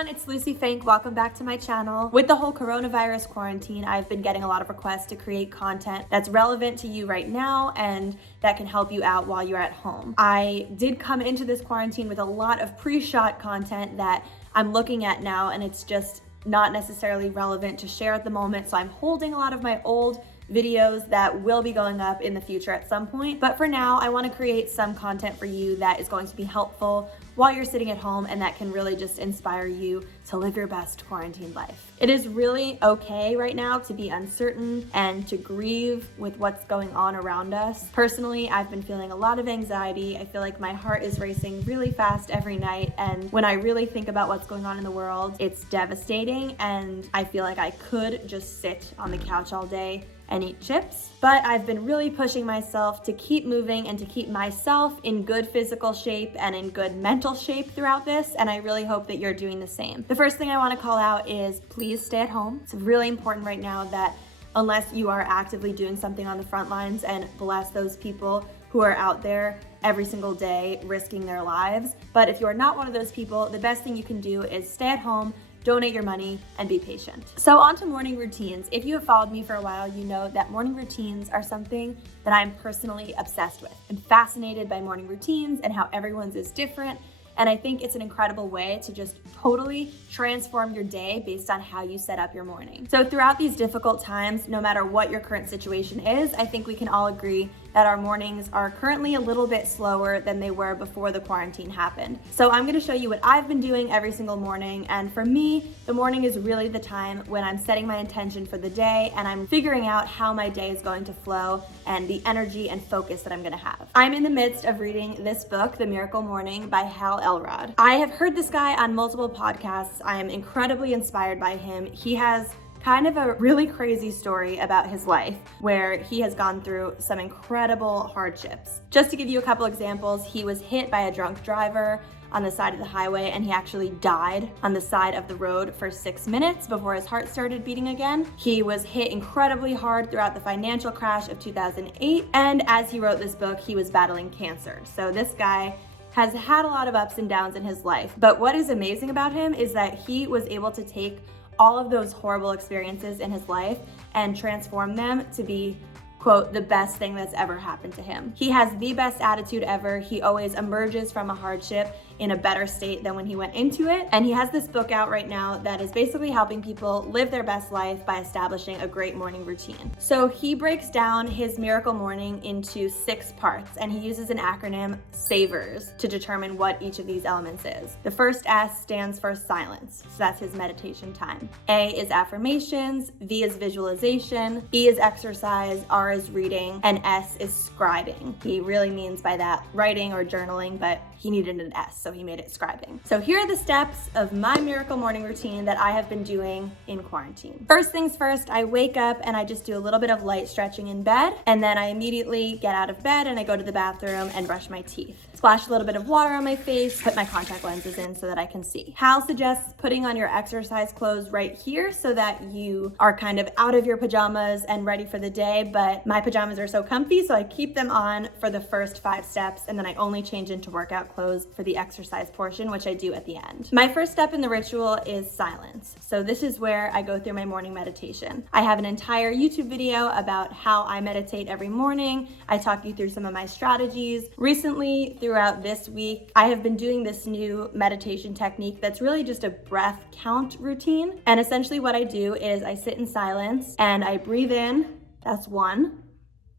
everyone, it's Lucie Fink. Welcome back to my channel. With the whole coronavirus quarantine, I've been getting a lot of requests to create content that's relevant to you right now and that can help you out while you're at home. I did come into this quarantine with a lot of pre-shot content that I'm looking at now, and it's just not necessarily relevant to share at the moment. So I'm holding a lot of my old videos that will be going up in the future at some point. But for now, I want to create some content for you that is going to be helpful while you're sitting at home and that can really just inspire you to live your best quarantine life. It is really okay right now to be uncertain and to grieve with what's going on around us. Personally, I've been feeling a lot of anxiety. I feel like my heart is racing really fast every night, and when I really think about what's going on in the world, it's devastating, and I feel like I could just sit on the couch all day and eat chips. But I've been really pushing myself to keep moving and to keep myself in good physical shape and in good mental shape throughout this, and I really hope that you're doing the same. The first thing I want to call out is please stay at home. It's really important right now that unless you are actively doing something on the front lines, and bless those people who are out there every single day risking their lives, but if you're not one of those people, the best thing you can do is stay at home, donate your money, and be patient. So on to morning routines. If you have followed me for a while, you know that morning routines are something that I'm personally obsessed with. I'm fascinated by morning routines and how everyone's is different. And I think it's an incredible way to just totally transform your day based on how you set up your morning. So throughout these difficult times, no matter what your current situation is, I think we can all agree that our mornings are currently a little bit slower than they were before the quarantine happened. So I'm gonna show you what I've been doing every single morning. And for me, the morning is really the time when I'm setting my intention for the day and I'm figuring out how my day is going to flow and the energy and focus that I'm gonna have. I'm in the midst of reading this book, The Miracle Morning by Hal Elrod. I have heard this guy on multiple podcasts. I am incredibly inspired by him. He has kind of a really crazy story about his life where he has gone through some incredible hardships. Just to give you a couple examples, he was hit by a drunk driver on the side of the highway, and he actually died on the side of the road for 6 minutes before his heart started beating again. He was hit incredibly hard throughout the financial crash of 2008, and as he wrote this book, he was battling cancer. So this guy has had a lot of ups and downs in his life. But what is amazing about him is that he was able to take all of those horrible experiences in his life and transform them to be, quote, the best thing that's ever happened to him. He has the best attitude ever. He always emerges from a hardship in a better state than when he went into it. And he has this book out right now that is basically helping people live their best life by establishing a great morning routine. So he breaks down his miracle morning into 6 parts, and he uses an acronym, SAVERS, to determine what each of these elements is. The first S stands for silence. So that's his meditation time. A is affirmations, V is visualization, E is exercise, R is reading, and S is scribing. He really means by that writing or journaling, but he needed an S, so he made it scribing. So here are the steps of my miracle morning routine that I have been doing in quarantine. First things first, I wake up and I just do a little bit of light stretching in bed, and then I immediately get out of bed and I go to the bathroom and brush my teeth. Splash a little bit of water on my face, put my contact lenses in so that I can see. Hal suggests putting on your exercise clothes right here so that you are kind of out of your pajamas and ready for the day, but my pajamas are so comfy, so I keep them on for the first 5 steps, and then I only change into workout clothes for the exercise portion, which I do at the end. My first step in the ritual is silence. So this is where I go through my morning meditation. I have an entire YouTube video about how I meditate every morning. I talk you through some of my strategies. Recently, throughout this week, I have been doing this new meditation technique that's really just a breath count routine. And essentially what I do is I sit in silence and I breathe in, that's 1.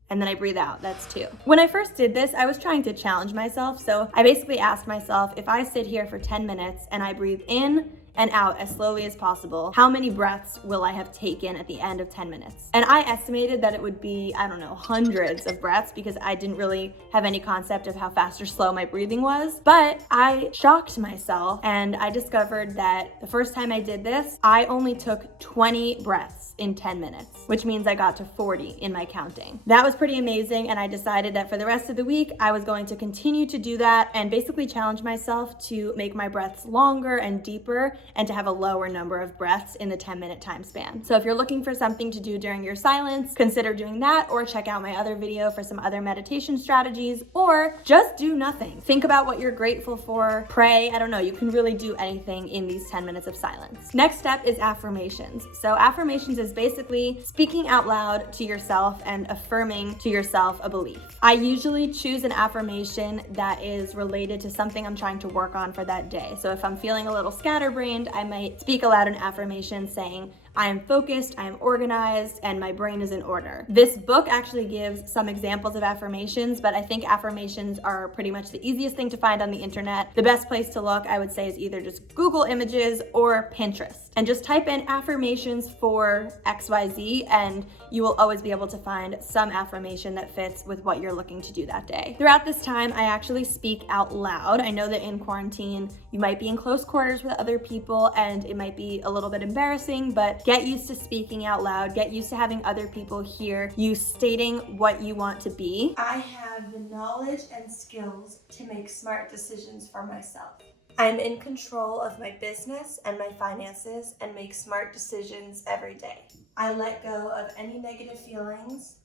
And then I breathe out, that's 2. When I first did this, I was trying to challenge myself. So I basically asked myself, if I sit here for 10 minutes and I breathe in and out as slowly as possible, how many breaths will I have taken at the end of 10 minutes? And I estimated that it would be, I don't know, hundreds of breaths, because I didn't really have any concept of how fast or slow my breathing was. But I shocked myself and I discovered that the first time I did this, I only took 20 breaths in 10 minutes, which means I got to 40 in my counting. That was pretty amazing, and I decided that for the rest of the week, I was going to continue to do that and basically challenge myself to make my breaths longer and deeper and to have a lower number of breaths in the 10-minute time span. So if you're looking for something to do during your silence, consider doing that, or check out my other video for some other meditation strategies, or just do nothing. Think about what you're grateful for, pray, I don't know, you can really do anything in these 10 minutes of silence. Next step is affirmations. So affirmations is basically speaking out loud to yourself and affirming to yourself a belief. I usually choose an affirmation that is related to something I'm trying to work on for that day. So if I'm feeling a little scatterbrained, I might speak aloud an affirmation saying, I am focused, I am organized, and my brain is in order. This book actually gives some examples of affirmations, but I think affirmations are pretty much the easiest thing to find on the internet. The best place to look, I would say, is either just Google Images or Pinterest. And just type in affirmations for XYZ, and you will always be able to find some affirmation that fits with what you're looking to do that day. Throughout this time, I actually speak out loud. I know that in quarantine, you might be in close quarters with other people, and it might be a little bit embarrassing, but get used to speaking out loud. Get used to having other people hear you stating what you want to be. I have the knowledge and skills to make smart decisions for myself. I'm in control of my business and my finances and make smart decisions every day. I let go of any negative feelings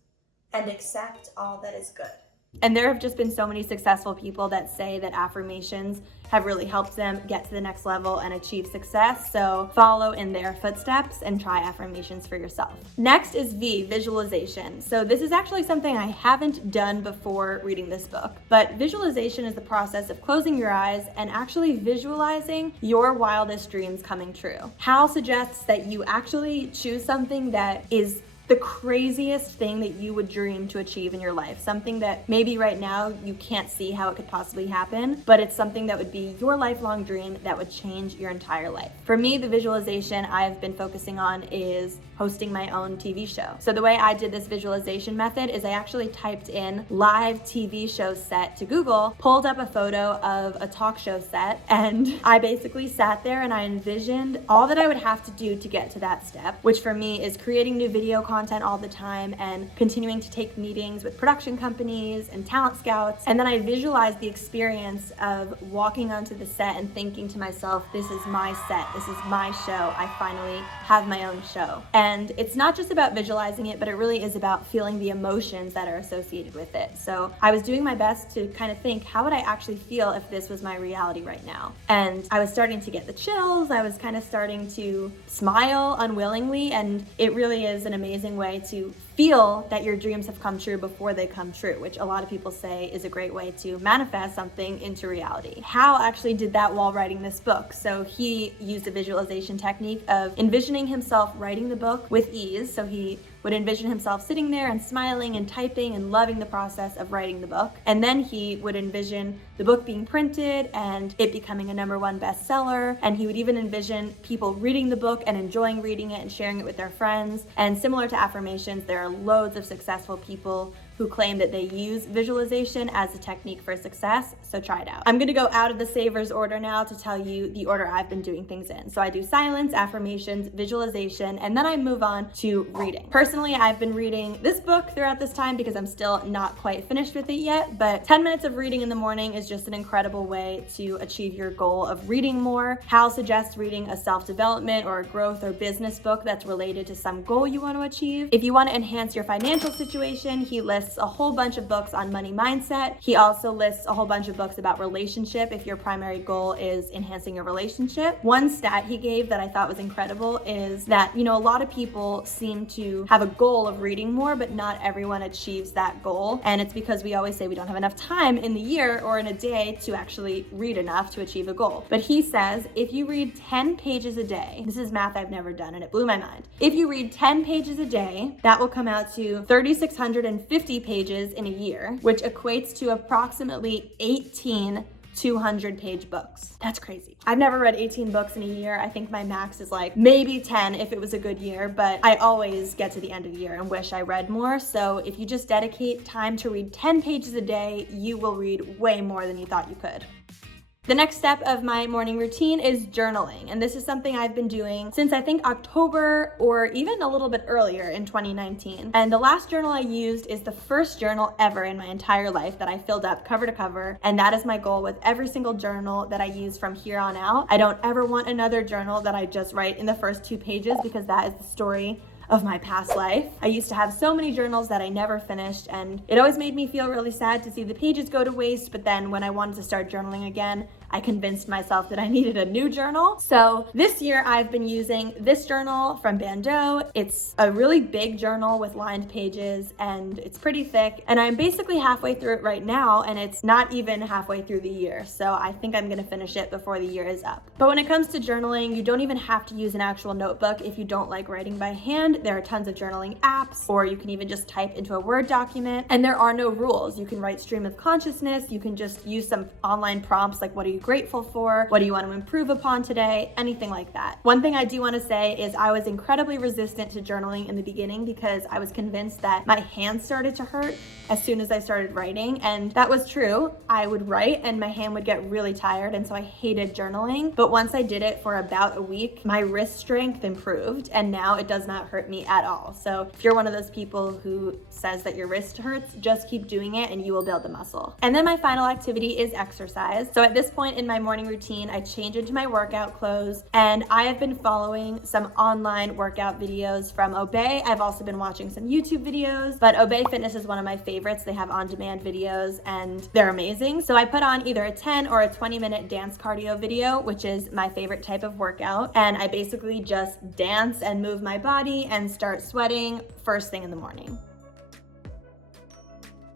and accept all that is good. And there have just been so many successful people that say that affirmations have really helped them get to the next level and achieve success. So follow in their footsteps and try affirmations for yourself. Next is V, visualization. So this is actually something I haven't done before reading this book, but visualization is the process of closing your eyes and actually visualizing your wildest dreams coming true. Hal suggests that you actually choose something that is the craziest thing that you would dream to achieve in your life. Something that maybe right now you can't see how it could possibly happen, but it's something that would be your lifelong dream that would change your entire life. For me, the visualization I've been focusing on is hosting my own TV show. So the way I did this visualization method is I actually typed in live TV show set to Google, pulled up a photo of a talk show set, and I basically sat there and I envisioned all that I would have to do to get to that step, which for me is creating new video content all the time and continuing to take meetings with production companies and talent scouts. And then I visualized the experience of walking onto the set and thinking to myself, this is my set, this is my show, I finally have my own show. And it's not just about visualizing it, but it really is about feeling the emotions that are associated with it. So I was doing my best to kind of think, how would I actually feel if this was my reality right now? And I was starting to get the chills, I was kind of starting to smile unwillingly, and it really is an amazing way to feel that your dreams have come true before they come true, which a lot of people say is a great way to manifest something into reality. Hal actually did that while writing this book. So he used a visualization technique of envisioning himself writing the book with ease. So he would envision himself sitting there and smiling and typing and loving the process of writing the book. And then he would envision the book being printed and it becoming a #1 bestseller. And he would even envision people reading the book and enjoying reading it and sharing it with their friends. And similar to affirmations, there are loads of successful people who claim that they use visualization as a technique for success, so try it out. I'm gonna go out of the savers order now to tell you the order I've been doing things in. So I do silence, affirmations, visualization, and then I move on to reading. Personally, I've been reading this book throughout this time because I'm still not quite finished with it yet, but 10 minutes of reading in the morning is just an incredible way to achieve your goal of reading more. Hal suggests reading a self-development or a growth or business book that's related to some goal you want to achieve. If you want to enhance your financial situation, he lists a whole bunch of books on money mindset. He also lists a whole bunch of books about relationship if your primary goal is enhancing your relationship. One stat he gave that I thought was incredible is that, a lot of people seem to have a goal of reading more, but not everyone achieves that goal. And it's because we always say we don't have enough time in the year or in a day to actually read enough to achieve a goal. But he says, if you read 10 pages a day, this is math I've never done and it blew my mind. If you read 10 pages a day, that will come out to 3,650 pages in a year, which equates to approximately 18 200-page books. That's crazy. I've never read 18 books in a year. I think my max is like maybe 10 if it was a good year, but I always get to the end of the year and wish I read more. So if you just dedicate time to read 10 pages a day, you will read way more than you thought you could. The next step of my morning routine is journaling. And this is something I've been doing since I think October or even a little bit earlier in 2019. And the last journal I used is the first journal ever in my entire life that I filled up cover to cover. And that is my goal with every single journal that I use from here on out. I don't ever want another journal that I just write in the first 2 pages, because that is the story of my past life. I used to have so many journals that I never finished, and it always made me feel really sad to see the pages go to waste. But then when I wanted to start journaling again, I convinced myself that I needed a new journal. So this year I've been using this journal from Bandeau. It's a really big journal with lined pages, and it's pretty thick. And I'm basically halfway through it right now, and it's not even halfway through the year. So I think I'm gonna finish it before the year is up. But when it comes to journaling, you don't even have to use an actual notebook if you don't like writing by hand. There are tons of journaling apps, or you can even just type into a Word document. And there are no rules. You can write stream of consciousness. You can just use some online prompts like, what are you grateful for? What do you want to improve upon today? Anything like that. One thing I do want to say is I was incredibly resistant to journaling in the beginning because I was convinced that my hands started to hurt as soon as I started writing. And that was true. I would write and my hand would get really tired, and so I hated journaling. But once I did it for about a week, my wrist strength improved, and now it does not hurt me at all. So if you're one of those people who says that your wrist hurts, just keep doing it and you will build the muscle. And then my final activity is exercise. So at this point in my morning routine, I change into my workout clothes, and I have been following some online workout videos from Obey. I've also been watching some YouTube videos, but Obey Fitness is one of my favorites. They have on-demand videos and they're amazing. So I put on either a 10 or a 20-minute dance cardio video, which is my favorite type of workout. And I basically just dance and move my body and start sweating first thing in the morning.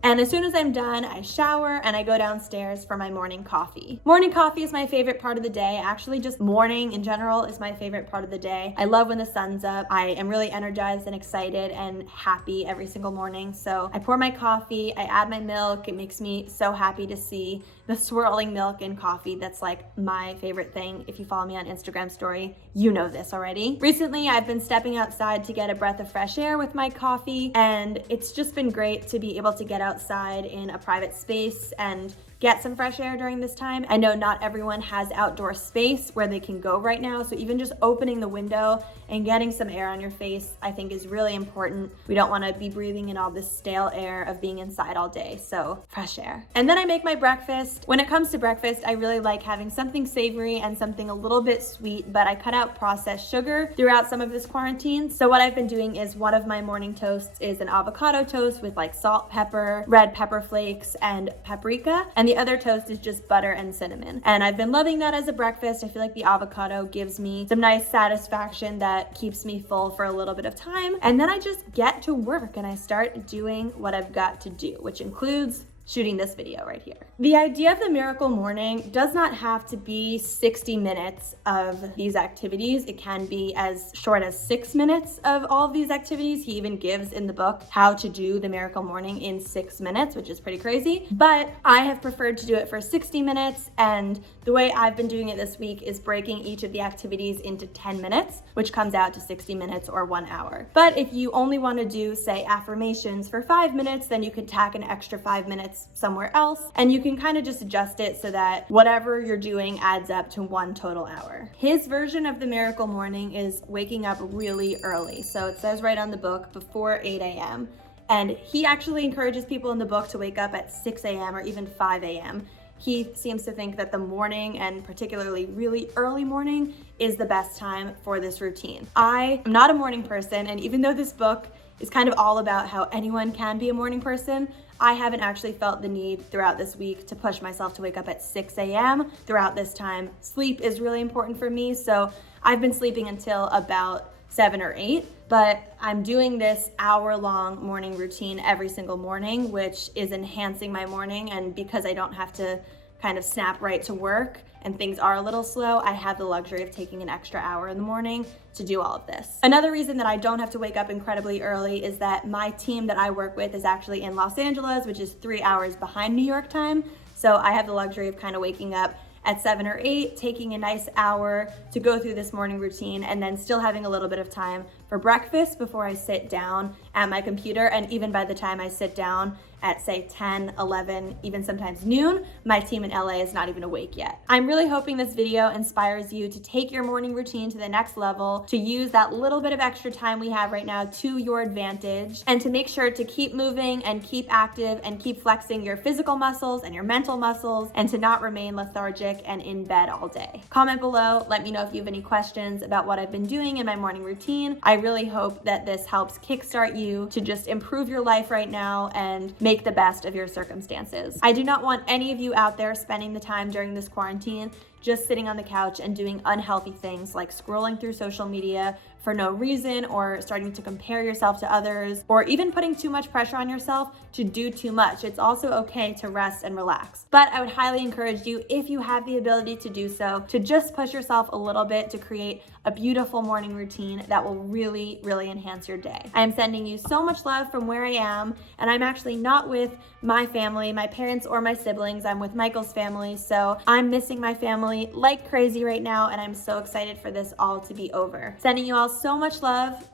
And as soon as I'm done, I shower and I go downstairs for my morning coffee. Morning coffee is my favorite part of the day. Actually, just morning in general is my favorite part of the day. I love when the sun's up. I am really energized and excited and happy every single morning. So I pour my coffee, I add my milk. It makes me so happy to see the swirling milk in coffee. That's like my favorite thing. If you follow me on Instagram story, you know this already. Recently, I've been stepping outside to get a breath of fresh air with my coffee, and it's just been great to be able to get outside in a private space and get some fresh air during this time. I know not everyone has outdoor space where they can go right now, so even just opening the window and getting some air on your face, I think is really important. We don't want to be breathing in all this stale air of being inside all day, so fresh air. And then I make my breakfast. When it comes to breakfast, I really like having something savory and something a little bit sweet, but I cut out processed sugar throughout some of this quarantine. So what I've been doing is one of my morning toasts is an avocado toast with like salt, pepper, red pepper flakes, and paprika. And the other toast is just butter and cinnamon. And I've been loving that as a breakfast. I feel like the avocado gives me some nice satisfaction that keeps me full for a little bit of time. And then I just get to work and I start doing what I've got to do, which includes shooting this video right here. The idea of the miracle morning does not have to be 60 minutes of these activities. It can be as short as 6 minutes of all of these activities. He even gives in the book how to do the miracle morning in 6 minutes, which is pretty crazy. But I have preferred to do it for 60 minutes. And the way I've been doing it this week is breaking each of the activities into 10 minutes, which comes out to 60 minutes or 1 hour. But if you only want to do, say, affirmations for 5 minutes, then you could tack an extra 5 minutes somewhere else, and you can kind of just adjust it so that whatever you're doing adds up to 1 total hour. His version of the miracle morning is waking up really early. So it says right on the book, before 8 a.m. And he actually encourages people in the book to wake up at 6 a.m. or even 5 a.m. He seems to think that the morning, and particularly really early morning, is the best time for this routine. I am not a morning person, and even though this book is kind of all about how anyone can be a morning person, I haven't actually felt the need throughout this week to push myself to wake up at 6 a.m. throughout this time. Sleep is really important for me, so I've been sleeping until about 7 or 8, but I'm doing this hour-long morning routine every single morning, which is enhancing my morning. And because I don't have to kind of snap right to work and things are a little slow, I have the luxury of taking an extra hour in the morning to do all of this. Another reason that I don't have to wake up incredibly early is that my team that I work with is actually in Los Angeles, which is 3 hours behind New York time. So I have the luxury of kind of waking up at 7 or 8, taking a nice hour to go through this morning routine, and then still having a little bit of time for breakfast before I sit down at my computer. And even by the time I sit down at say 10, 11, even sometimes noon, my team in LA is not even awake yet. I'm really hoping this video inspires you to take your morning routine to the next level, to use that little bit of extra time we have right now to your advantage, and to make sure to keep moving and keep active and keep flexing your physical muscles and your mental muscles, and to not remain lethargic and in bed all day. Comment below, let me know if you have any questions about what I've been doing in my morning routine. I really hope that this helps kickstart you to just improve your life right now and make the best of your circumstances. I do not want any of you out there spending the time during this quarantine just sitting on the couch and doing unhealthy things like scrolling through social media for no reason, or starting to compare yourself to others, or even putting too much pressure on yourself to do too much. It's also okay to rest and relax. But I would highly encourage you, if you have the ability to do so, to just push yourself a little bit to create a beautiful morning routine that will really, really enhance your day. I am sending you so much love from where I am, and I'm actually not with my family, my parents or my siblings. I'm with Michael's family, so I'm missing my family like crazy right now, and I'm so excited for this all to be over. Sending you all so much love,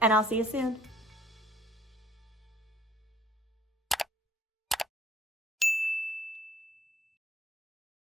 and I'll see you soon.